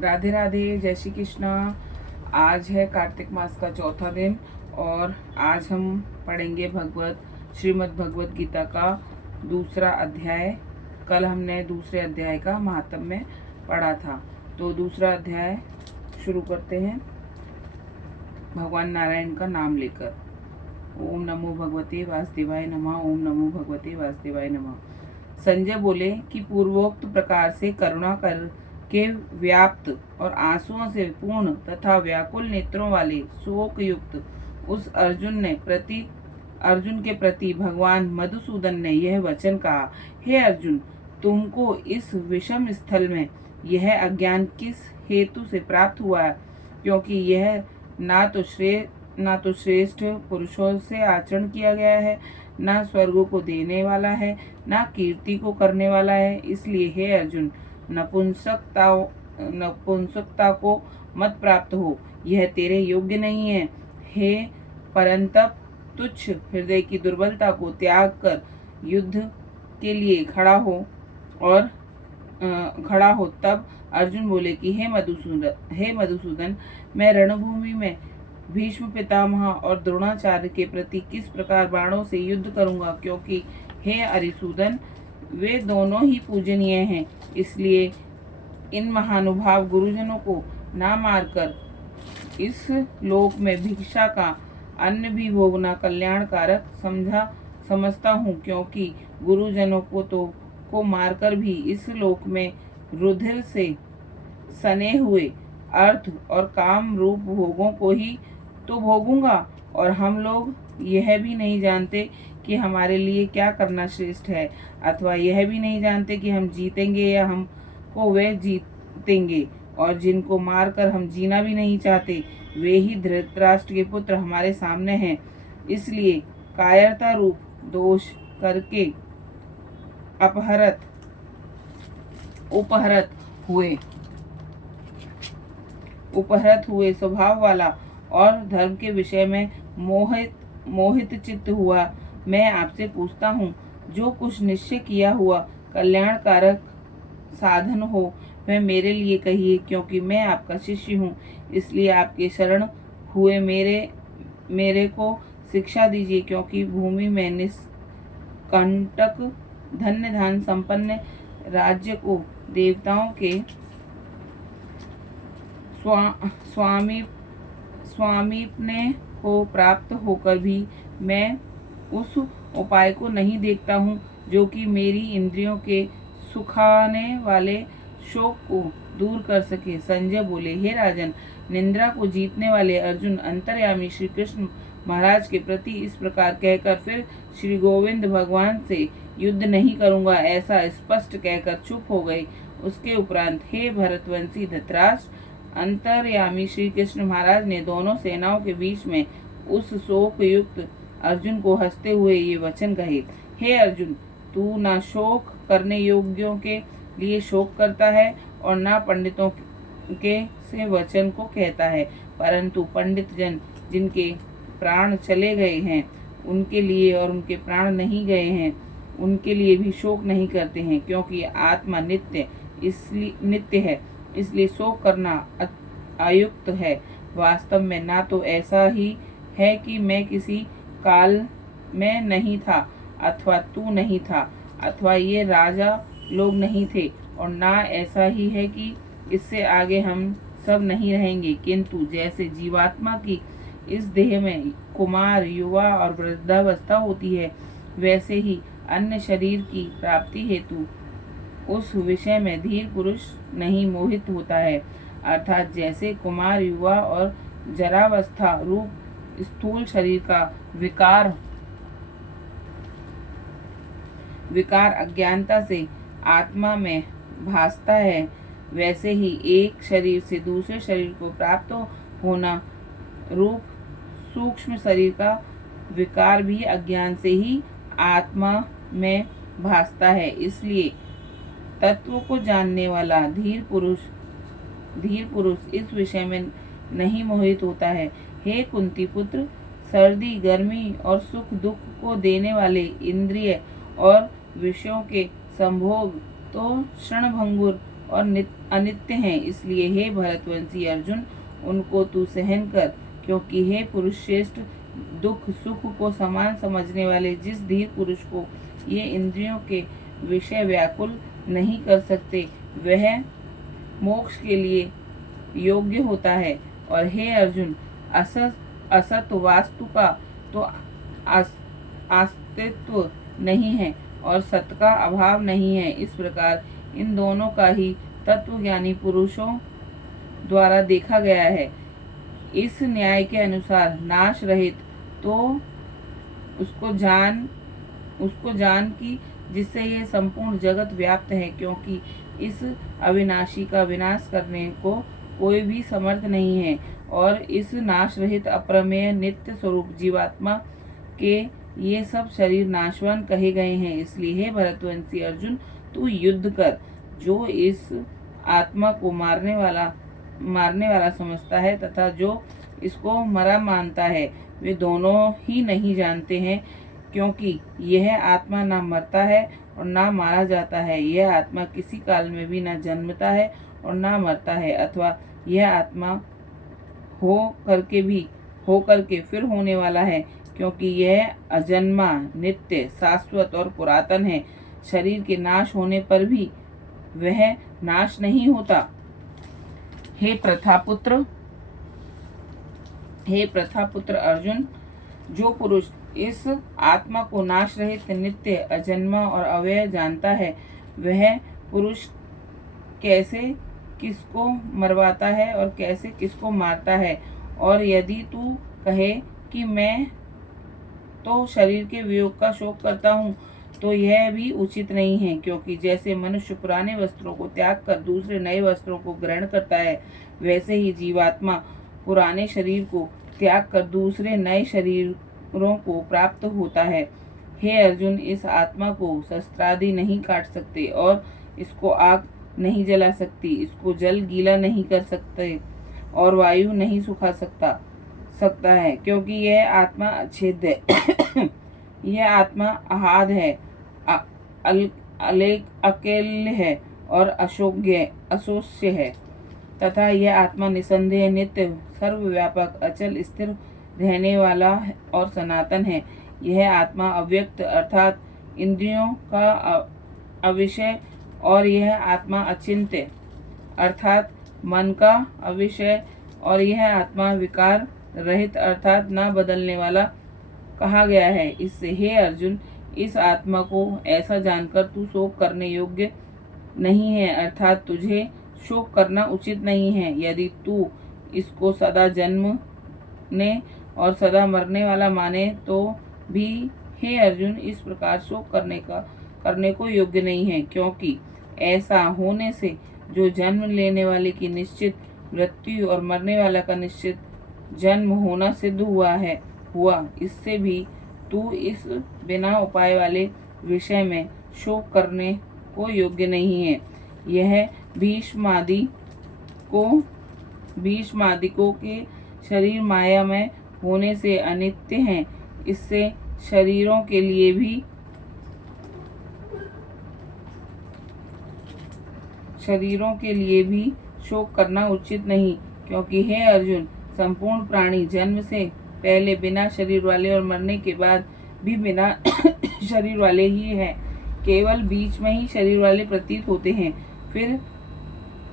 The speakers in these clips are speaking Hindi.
राधे राधे, जय श्री कृष्णा। आज है कार्तिक मास का चौथा दिन और आज हम पढ़ेंगे श्रीमद् भगवत गीता का दूसरा अध्याय। कल हमने दूसरे अध्याय का महात्म्य पढ़ा था, तो दूसरा अध्याय शुरू करते हैं भगवान नारायण का नाम लेकर। ओम नमो भगवते वासुदेवाय नमः। ओम नमो भगवते वासुदेवाय नमः। संजय बोले कि पूर्वोक्त प्रकार से करुणा कर के व्याप्त और आंसुओं से पूर्ण तथा व्याकुल नेत्रों वाले शोक युक्त उस अर्जुन के प्रति भगवान मधुसूदन ने यह वचन कहा, हे अर्जुन, तुमको इस विषम स्थल में यह अज्ञान किस हेतु से प्राप्त हुआ है? क्योंकि यह ना तो श्रेष्ठ पुरुषों से आचरण किया गया है, ना स्वर्ग को देने वाला है, ना कीर्ति को करने वाला है। इसलिए हे अर्जुन, नपुंसकता को मत प्राप्त हो, यह तेरे योग्य नहीं है। हे परंतप, तुच्छ हृदय की दुर्बलता को त्याग कर युद्ध के लिए खड़ा हो। तब अर्जुन बोले कि हे मधुसूदन, मैं रणभूमि में भीष्म पितामह और द्रोणाचार्य के प्रति किस प्रकार बाणों से युद्ध करूंगा? क्योंकि हे अरिसूदन, वे दोनों ही पूजनीय हैं। इसलिए इन महानुभाव गुरुजनों को ना मारकर इस लोक में भिक्षा का अन्न भी भोगना कल्याणकारक समझता हूँ। क्योंकि गुरुजनों को मारकर भी इस लोक में रुधिर से सने हुए अर्थ और काम रूप भोगों को ही तो भोगूंगा, और हम लोग यह भी नहीं जानते कि हमारे लिए क्या करना श्रेष्ठ है, अथवा यह भी नहीं जानते कि हम जीतेंगे या हमको वे जीतेंगे। और जिनको मारकर हम जीना भी नहीं चाहते, वे ही धृतराष्ट्र के पुत्र हमारे सामने हैं। इसलिए कायरता रूप दोष करके उपहृत हुए स्वभाव वाला और धर्म के विषय में मोहित चित्त हुआ मैं आपसे पूछता हूँ, जो कुछ निश्चय किया हुआ कल्याणकारक साधन हो वह मेरे लिए कहिए। क्योंकि मैं आपका शिष्य हूँ, इसलिए आपके शरण हुए मेरे को शिक्षा दीजिए। क्योंकि भूमि में निष्कंटक धन्य धन संपन्न राज्य को देवताओं के स्वामीपने को प्राप्त होकर भी मैं उस उपाय को नहीं देखता हूँ जो कि मेरी इंद्रियों के सुखाने वाले शोक को दूर कर सके। संजय बोले, हे राजन, निंद्रा को जीतने वाले अर्जुन अंतर्यामी श्री कृष्ण महाराज के प्रति इस प्रकार कहकर फिर श्री गोविंद भगवान से युद्ध नहीं करूंगा ऐसा स्पष्ट कहकर चुप हो गए। उसके उपरांत हे भरतवंशी धृतराष्ट्र, अंतर्यामी श्री कृष्ण महाराज ने दोनों सेनाओं के बीच में उस शोक युक्त अर्जुन को हंसते हुए ये वचन कहे, हे अर्जुन, तू ना शोक करने योग्यों के लिए शोक करता है और ना पंडितों के से वचन को कहता है, परंतु पंडित जन जिनके प्राण चले गए हैं उनके लिए और उनके प्राण नहीं गए हैं उनके लिए भी शोक नहीं करते हैं। क्योंकि आत्मा नित्य है, इसलिए शोक करना अयुक्त है। वास्तव में ना तो ऐसा ही है कि मैं किसी काल में नहीं था, अथवा तू नहीं था, अथवा ये राजा लोग नहीं थे, और ना ऐसा ही है कि इससे आगे हम सब नहीं रहेंगे। किंतु जैसे जीवात्मा की इस देह में कुमार, युवा और वृद्धावस्था होती है, वैसे ही अन्य शरीर की प्राप्ति हेतु उस विषय में धीर पुरुष नहीं मोहित होता है। अर्थात जैसे कुमार, युवा और जरावस्था रूप स्थूल शरीर का विकार अज्ञानता से आत्मा में भासता है, वैसे ही एक शरीर से दूसरे शरीर को प्राप्त होना रूप सूक्ष्म शरीर का विकार भी अज्ञान से ही आत्मा में भासता है। इसलिए तत्व को जानने वाला धीर पुरुष इस विषय में नहीं मोहित होता है। हे कुंती पुत्र, सर्दी, गर्मी और सुख दुख को देने वाले इंद्रिय और विषयों के संभोग तो क्षणभंगुर और अनित्य हैं। इसलिए हे भरतवंशी अर्जुन, उनको तू सहन कर, क्योंकि हे पुरुष श्रेष्ठ, दुख सुख को समान समझने वाले जिस धीर पुरुष को ये इंद्रियों के विषय व्याकुल नहीं कर सकते, वह मोक्ष के लिए योग्य होता है। और हे अर्जुन, असत वास्तु का तो अस्तित्व नहीं है और सत का अभाव नहीं है। इस प्रकार इन दोनों का ही तत्वज्ञानी पुरुषों द्वारा देखा गया है। इस न्याय के अनुसार नाश रहित तो उसको जान कि जिससे ये संपूर्ण जगत व्याप्त है, क्योंकि इस अविनाशी का विनाश करने को कोई भी समर्थ नहीं है। और इस नाश रहित अप्रमेय नित्य स्वरूप जीवात्मा के ये सब शरीर नाशवान कहे गए हैं। इसलिए हे भरतवंशी अर्जुन, तू युद्ध कर। जो इस आत्मा को मारने वाला समझता है तथा जो इसको मरा मानता है, वे दोनों ही नहीं जानते हैं, क्योंकि यह आत्मा ना मरता है और ना मारा जाता है। यह आत्मा किसी काल में भी ना जन्मता है और ना मरता है, अथवा यह आत्मा हो करके फिर होने वाला है, क्योंकि यह अजन्मा, नित्य, शाश्वत और पुरातन है। शरीर के नाश होने पर भी वह नाश नहीं होता। हे प्रथापुत्र अर्जुन, जो पुरुष इस आत्मा को नाश रहित, नित्य, अजन्मा और अव्यय जानता है, वह पुरुष कैसे किसको मरवाता है और कैसे किसको मारता है। और यदि तू कहे कि मैं तो शरीर के वियोग का शोक करता हूँ, तो यह भी उचित नहीं है, क्योंकि जैसे मनुष्य पुराने वस्त्रों को त्याग कर दूसरे नए वस्त्रों को ग्रहण करता है, वैसे ही जीवात्मा पुराने शरीर को त्याग कर दूसरे नए शरीरों को प्राप्त होता है। हे अर्जुन, इस आत्मा को शस्त्रादि नहीं काट सकते और इसको आग नहीं जला सकती, इसको जल गीला नहीं कर सकते और वायु नहीं सुखा सकता है, क्योंकि यह आत्मा अछेद्य है। यह आत्मा अहाद है, अकेल्य है और अशोष्य है, तथा यह आत्मा निसंदेह, नित्य, सर्वव्यापक, अचल, स्थिर रहने वाला और सनातन है। यह आत्मा अव्यक्त अर्थात इंद्रियों का अविषय, और यह आत्मा अचिंत्य अर्थात मन का अविषय, और यह आत्मा विकार रहित अर्थात न बदलने वाला कहा गया है। इससे हे अर्जुन, इस आत्मा को ऐसा जानकर तू शोक करने योग्य नहीं है, अर्थात तुझे शोक करना उचित नहीं है। यदि तू इसको सदा जन्मने और सदा मरने वाला माने तो भी हे अर्जुन, इस प्रकार शोक करने को योग्य नहीं है, क्योंकि ऐसा होने से जो जन्म लेने वाले की निश्चित मृत्यु और मरने वाला का निश्चित जन्म होना सिद्ध हुआ, इससे भी तू इस बिना उपाय वाले विषय में शोक करने को योग्य नहीं है। यह भीष्मादिकों के शरीर माया में होने से अनित्य हैं, इससे शरीरों के लिए भी शोक करना उचित नहीं, क्योंकि हे अर्जुन, संपूर्ण प्राणी जन्म से पहले बिना शरीर वाले और मरने के बाद भी बिना शरीर वाले ही हैं। केवल बीच में ही शरीर वाले प्रतीत होते हैं। फिर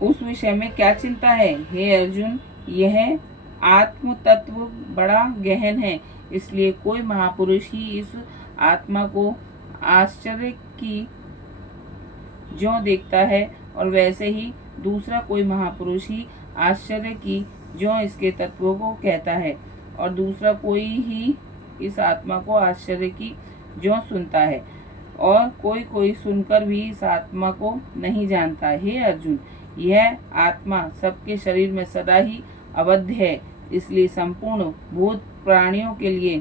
उस विषय में क्या चिंता है? हे अर्जुन, यह आत्म तत्व बड़ा गहन है, इसलिए कोई महापुरुष ही इस आत्मा को आश्चर्य की ज्यों देखता है, और वैसे ही दूसरा कोई महापुरुष ही आश्चर्य की ज्यों इसके तत्वों को कहता है, और दूसरा कोई ही इस आत्मा को आश्चर्य की ज्यों सुनता है, और कोई सुनकर भी इस आत्मा को नहीं जानता। हे अर्जुन, यह आत्मा सबके शरीर में सदा ही अवध्य है, इसलिए संपूर्ण भूत प्राणियों के लिए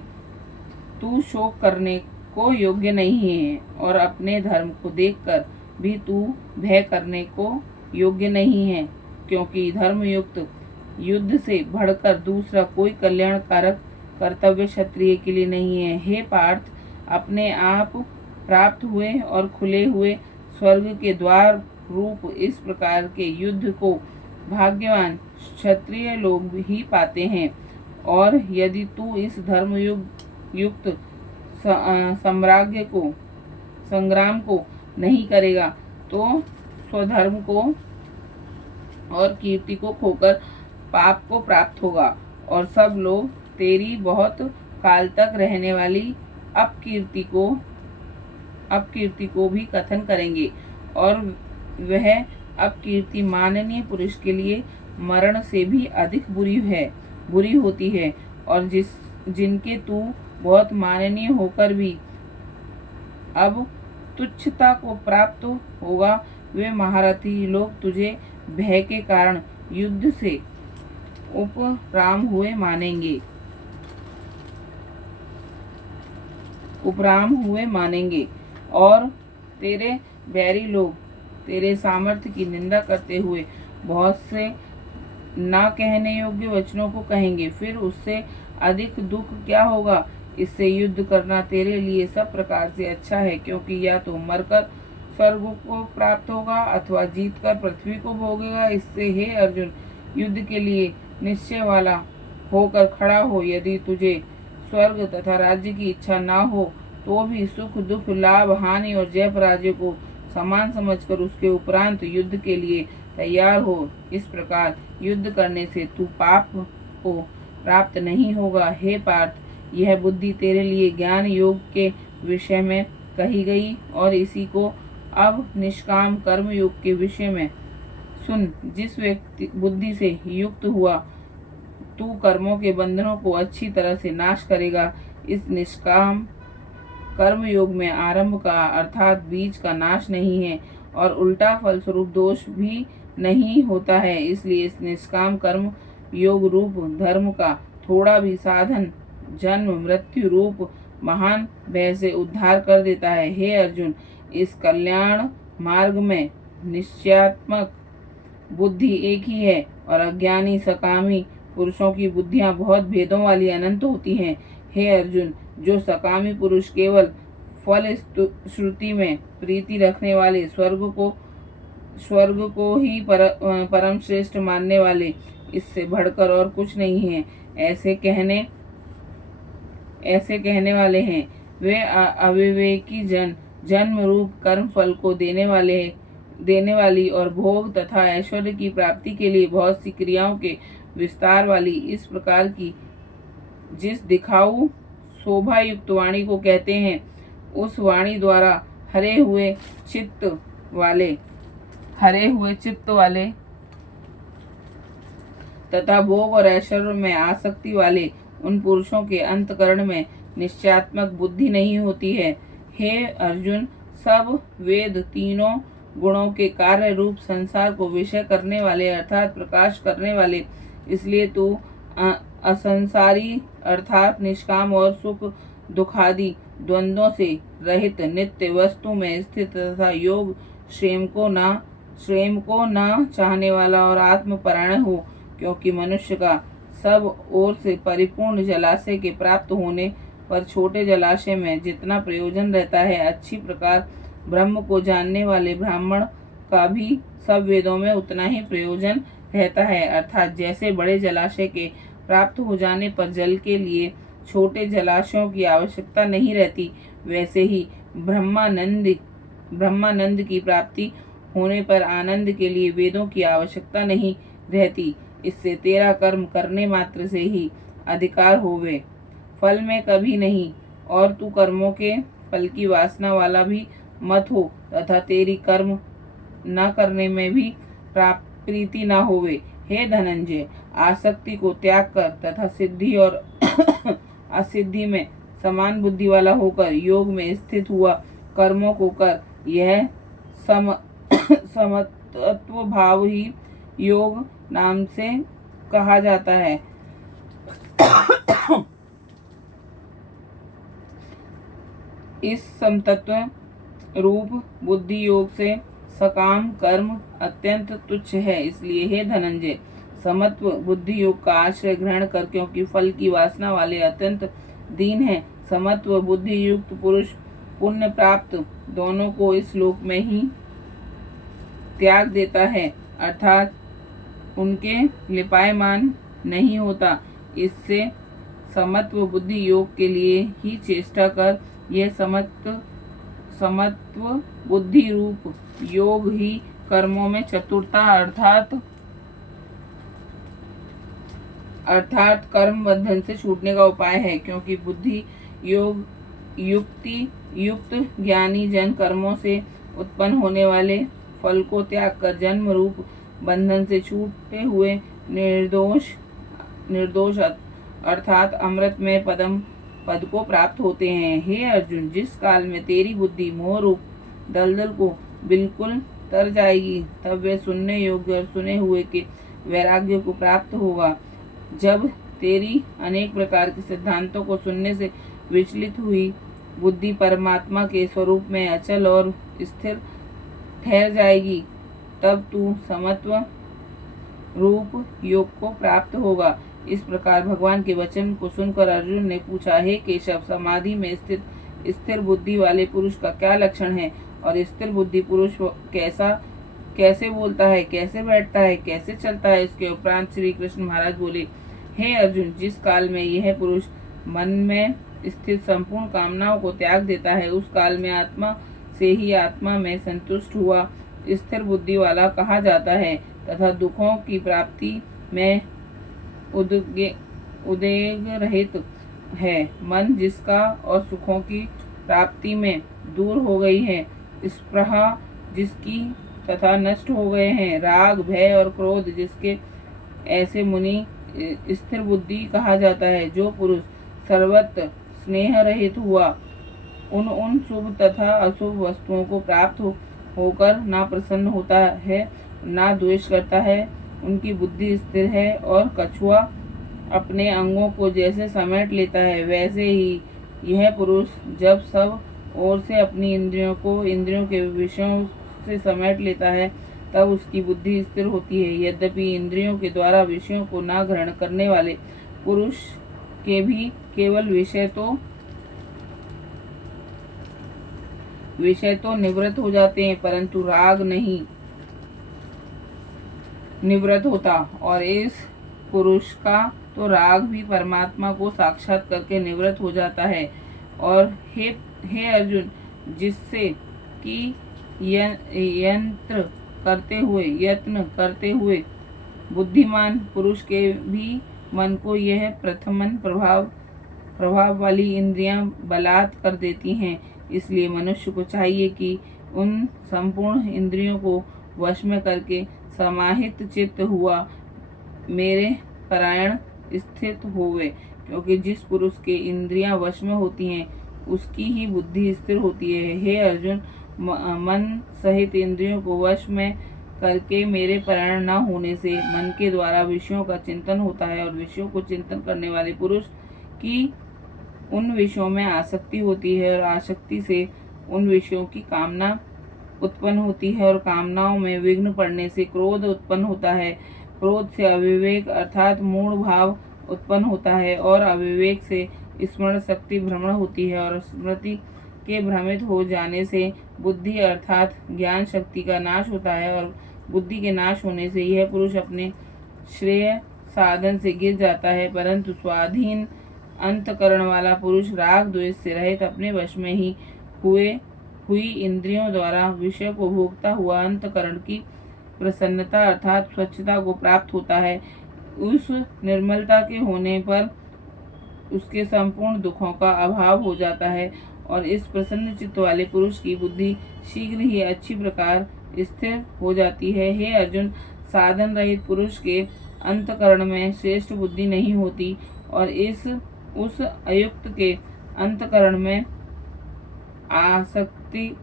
तू शोक करने को योग्य नहीं है, और अपने धर्म को देखकर भी तू भय करने को योग्य नहीं है, क्योंकि धर्मयुक्त युद्ध से बढ़कर दूसरा कोई कल्याणकारक कर्तव्य क्षत्रिय के लिए नहीं है। हे पार्थ, अपने आप प्राप्त हुए और खुले हुए स्वर्ग के द्वार रूप इस प्रकार के युद्ध को भाग्यवान क्षत्रिय लोग ही पाते हैं। और यदि तू इस धर्म युक्त संग्राम को नहीं करेगा तो स्वधर्म को और कीर्ति को खोकर पाप को प्राप्त होगा, और सब लोग तेरी बहुत काल तक रहने वाली अपकीर्ति को भी कथन करेंगे, और वह अपकीर्ति माननीय पुरुष के लिए मरण से भी अधिक बुरी होती है, और जिनके तू बहुत माननीय होकर भी अब तुच्छता को प्राप्त होगा, वे महारथी लोग तुझे भय के कारण युद्ध से उपराम हुए मानेंगे, और तेरे बैरी लोग तेरे सामर्थ्य की निंदा करते हुए बहुत से ना कहने योग्य वचनों को कहेंगे। फिर उससे अधिक दुख क्या होगा? इससे युद्ध करना तेरे लिए सब प्रकार से अच्छा है, क्योंकि या तो मरकर स्वर्ग को प्राप्त होगा अथवा जीतकर पृथ्वी को भोगेगा। इससे हे अर्जुन, युद्ध के लिए निश्चय वाला होकर खड़ा हो। यदि तुझे स्वर्ग तथा राज्य की इच्छा ना हो तो भी सुख दुख लाभ हानि और जय पराजय को समान समझकर उसके उपरांत युद्ध के लिए तैयार हो। इस प्रकार युद्ध करने से तू पाप को प्राप्त नहीं होगा। हे पार्थ, यह बुद्धि तेरे लिए ज्ञान योग के विषय में कही गई, और इसी को अब निष्काम कर्म योग के विषय में सुन। जिस व्यक्ति बुद्धि से युक्त हुआ तू कर्मों के बंधनों को अच्छी तरह से नाश करेगा। इस निष्काम कर्म योग में आरंभ का अर्थात बीज का नाश नहीं है, और उल्टा फलस्वरूप दोष भी नहीं होता है। इसलिए इस निष्काम कर्म योग रूप धर्म का थोड़ा भी साधन जन्म मृत्यु रूप महान भय से उद्धार कर देता है। हे अर्जुन, इस कल्याण मार्ग में निश्चयात्मक बुद्धि एक ही है, और अज्ञानी सकामी पुरुषों की बुद्धियां बहुत भेदों वाली अनंत होती हैं। हे अर्जुन, जो सकामी पुरुष केवल फल श्रुति में प्रीति रखने वाले, स्वर्ग को ही परम श्रेष्ठ मानने वाले, इससे बढ़कर और कुछ नहीं है, ऐसे कहने वाले हैं। वे अविवेकी जन्म रूप कर्म फल को देने वाली और भोग तथा ऐश्वर्य की प्राप्ति के लिए बहुत सी क्रियाओं के विस्तार वाली इस प्रकार की जिस दिखाऊ शोभा युक्त वाणी को कहते हैं, उस वाणी द्वारा हरे हुए चित्त वाले तथा भोग और ऐश्वर्य में आसक्ति वाले उन पुरुषों के अंतकरण में निश्चयात्मक बुद्धि नहीं होती है। हे अर्जुन, सब वेद तीनों गुणों के कार्य रूप संसार को विषय करने वाले अर्थात प्रकाश करने वाले, इसलिए तू असंसारी अर्थात निष्काम और सुख दुखादि द्वंद्वों से रहित नित्य वस्तु में स्थित तथा योग श्रेम को न चाहने वाला और आत्मपरायण हो, क्योंकि मनुष्य का सब ओर से परिपूर्ण जलाशय के प्राप्त होने पर छोटे जलाशय में जितना प्रयोजन रहता है, अच्छी प्रकार ब्रह्म को जानने वाले ब्राह्मण का भी सब वेदों में उतना ही प्रयोजन रहता है। अर्थात जैसे बड़े जलाशय के प्राप्त हो जाने पर जल के लिए छोटे जलाशयों की आवश्यकता नहीं रहती, वैसे ही ब्रह्मानंद की प्राप्ति होने पर आनंद के लिए वेदों की आवश्यकता नहीं रहती। इससे तेरा कर्म करने मात्र से ही अधिकार होवे, फल में कभी नहीं, और तू कर्मों के फल की वासना वाला भी मत हो तथा तेरी कर्म न करने में भी प्रीति न होवे। हे धनंजय, आसक्ति को त्याग कर तथा सिद्धि और असिद्धि में समान बुद्धि वाला होकर योग में स्थित हुआ कर्मों को कर। यह समत्व भाव ही योग नाम से कहा जाता है। इस समतत्व रूप बुद्धि योग से सकाम कर्म अत्यंत तुच्छ है। इसलिए हे धनंजय, समत्व बुद्धि योग का आश्रय ग्रहण कर, क्योंकि फल की वासना वाले अत्यंत दीन है। समत्व बुद्धि युक्त पुरुष पुण्य प्राप्त दोनों को इस लोक में ही त्याग देता है, अर्थात उनके लिपायमान नहीं होता। इससे समत्व बुद्धि योग के लिए ही चेष्टा कर यह समत्व बुद्धि रूप योग ही कर्मों में चतुरता अर्थात कर्म बंधन से छूटने का उपाय है, क्योंकि बुद्धि योग युक्ति युक्त ज्ञानी जन कर्मों से उत्पन्न होने वाले फल को त्याग कर जन्म रूप बंधन से छूटे हुए निर्दोष अर्थात अमृत में पद को प्राप्त होते हैं। हे अर्जुन, जिस काल में तेरी बुद्धि मोह रूप दलदल को बिल्कुल तर जाएगी, तब वे सुनने योग्य और सुने हुए के वैराग्य को प्राप्त होगा। जब तेरी अनेक प्रकार के सिद्धांतों को सुनने से विचलित हुई बुद्धि परमात्मा के स्वरूप में अचल और स्थिर ठहर जाएगी, तब तू समत्व रूप योग को प्राप्त होगा। इस प्रकार भगवान के वचन को सुनकर अर्जुन ने पूछा, हे केशव, समाधि में स्थित स्थिर बुद्धि वाले पुरुष का क्या लक्षण है, और स्थिर बुद्धि पुरुष कैसे बोलता है, कैसे बैठता है, कैसे चलता है? इसके उपरांत श्री कृष्ण महाराज बोले, हे अर्जुन, जिस काल में यह पुरुष मन में स्थित संपूर्ण कामनाओं को त्याग देता है, उस काल में आत्मा से ही आत्मा में संतुष्ट हुआ स्थिर बुद्धि वाला कहा जाता है, तथा दुखों की प्राप्ति में उद्वेग रहित है। मन जिसका और सुखों की प्राप्ति में दूर हो गई है, स्पृहा जिसकी तथा नष्ट हो गए हैं, राग भय और क्रोध जिसके, ऐसे मुनि स्थिर बुद्धि कहा जाता है। जो पुरुष सर्वत्र स्नेह रहित हुआ उन शुभ तथा अशुभ वस्तुओं को प्राप्त होकर ना प्रसन्न होता है, ना द्वेष करता है, उनकी बुद्धि स्थिर है। और कछुआ अपने अंगों को जैसे समेट लेता है, वैसे ही यह पुरुष जब सब ओर से अपनी इंद्रियों को इंद्रियों के विषयों से समेट लेता है, तब उसकी बुद्धि स्थिर होती है। यद्यपि इंद्रियों के द्वारा विषयों को न ग्रहण करने वाले पुरुष के भी केवल विषय तो निवृत्त हो जाते हैं, परंतु राग नहीं निवृत्त होता, और इस पुरुष का तो राग भी परमात्मा को साक्षात करके निवृत्त हो जाता है। और हे अर्जुन, जिससे कि यत्न करते हुए बुद्धिमान पुरुष के भी मन को यह प्रथमन प्रभाव वाली इंद्रियां बलात् कर देती हैं। इसलिए मनुष्य को चाहिए कि उन संपूर्ण इंद्रियों को वश में करके समाहित चित्त हुआ मेरे परायण स्थित होवे, क्योंकि जिस पुरुष के इंद्रियां वश में होती हैं, उसकी ही बुद्धि स्थिर होती है। हे अर्जुन, मन सहित इंद्रियों को वश में करके मेरे परायण न होने से मन के द्वारा विषयों का चिंतन होता है, और विषयों को चिंतन करने वाले पुरुष की उन विषयों में आसक्ति होती है, और आसक्ति से उन विषयों की कामना उत्पन्न होती है, और कामनाओं में विघ्न पड़ने से क्रोध उत्पन्न होता है। क्रोध से अविवेक अर्थात मूढ़ भाव उत्पन्न होता है, और अविवेक से स्मरण शक्ति भ्रमण होती है, और स्मृति के भ्रमित हो जाने से बुद्धि अर्थात ज्ञान शक्ति का नाश होता है, और बुद्धि के नाश होने से यह पुरुष अपने श्रेय साधन से गिर जाता है। परंतु स्वाधीन अंतकरण वाला पुरुष राग द्वेष से रहित अपने वश में ही हुई इंद्रियों द्वारा विषय को भोगता हुआ अंतकरण की प्रसन्नता अर्थात स्वच्छता को प्राप्त होता है। उस निर्मलता के होने पर उसके संपूर्ण दुखों का अभाव हो जाता है, और इस प्रसन्न चित्त वाले पुरुष की बुद्धि शीघ्र ही अच्छी प्रकार स्थिर हो जाती है। हे अर्जुन, साधन रहित पुरुष के अंतकरण में श्रेष्ठ बुद्धि नहीं होती, और उस अयुक्त के अंतकरण में आसक्ति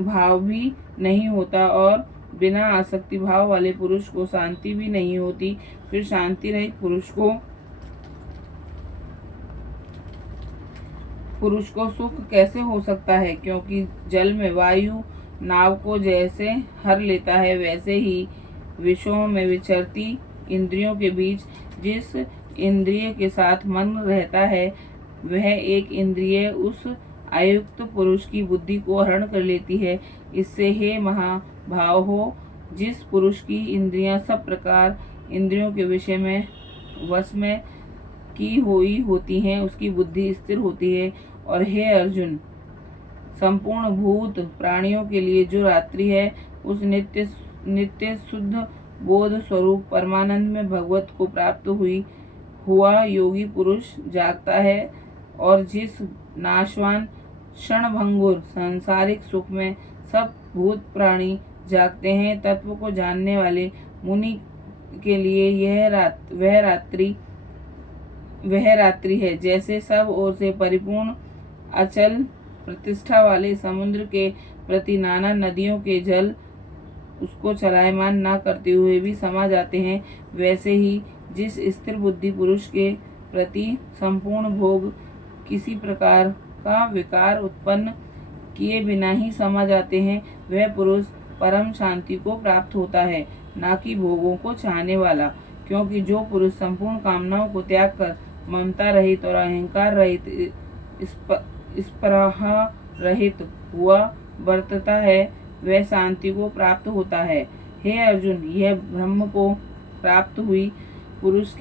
भाव भी नहीं होता, और बिना आसक्ति भाव वाले पुरुष को शांति भी नहीं होती। फिर शांति रहित पुरुष को सुख कैसे हो सकता है? क्योंकि जल में वायु नाव को जैसे हर लेता है, वैसे ही विषयों में विचरती इंद्रियों के बीच जिस इंद्रिय के साथ मन रहता है, वह एक इंद्रिय उस आयुक्त पुरुष की बुद्धि को हरण कर लेती है। इससे हे महाभाव हो, जिस पुरुष की इंद्रियां सब प्रकार इंद्रियों के विषय में वश में की हुई होती हैं, उसकी बुद्धि स्थिर होती है। और हे अर्जुन, संपूर्ण भूत प्राणियों के लिए जो रात्रि है, उस नित्य नित्य शुद्ध बोध स्वरूप परमानंद में भगवत को प्राप्त हुआ योगी पुरुष जागता है। और जिस नाशवान क्षणभंगुर सांसारिक सुख में सब भूत प्राणी जागते हैं, तत्व को जानने वाले मुनि के लिए वह रात्रि है। जैसे सब ओर से परिपूर्ण अचल प्रतिष्ठा वाले समुद्र के प्रति नाना नदियों के जल उसको चलायमान न करते हुए भी समा जाते हैं, वैसे ही जिस स्थिर बुद्धि पुरुष के प्रति संपूर्ण भोग किसी प्रकार का विकार उत्पन्न किए बिना ही समा जाते हैं, वह पुरुष परम शांति को प्राप्त होता है, ना कि भोगों को चाहने वाला। क्योंकि जो पुरुष संपूर्ण कामनाओं को त्याग कर ममता रहित और अहंकार रहित स्पृहा रहित हुआ वर्तता है, वह शांति को प्राप्त होता है। हे अर्जुन, यह ब्रह्म को प्राप्त हुई पुरुष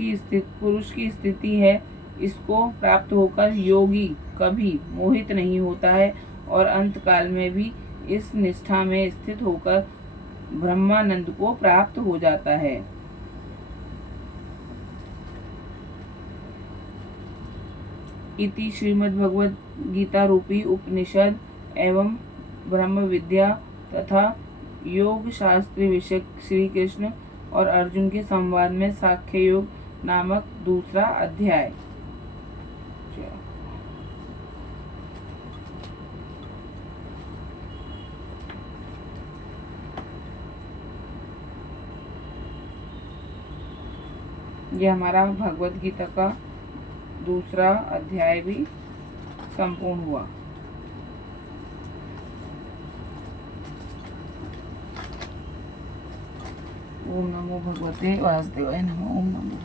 की स्थिति है। इसको प्राप्त होकर योगी कभी मोहित नहीं होता है और अंत काल में भी इस निष्ठा में स्थित होकर ब्रह्मानंद को प्राप्त हो जाता है। इति श्रीमद्भगवद गीता रूपी उपनिषद एवं ब्रह्म विद्या तथा योग शास्त्र विषय श्री कृष्ण और अर्जुन के संवाद में सांख्य योग नामक दूसरा अध्याय। यह हमारा भगवद गीता का दूसरा अध्याय भी संपूर्ण हुआ। ओम नमो भगवते वासुदेवाय नमः। ओम नमो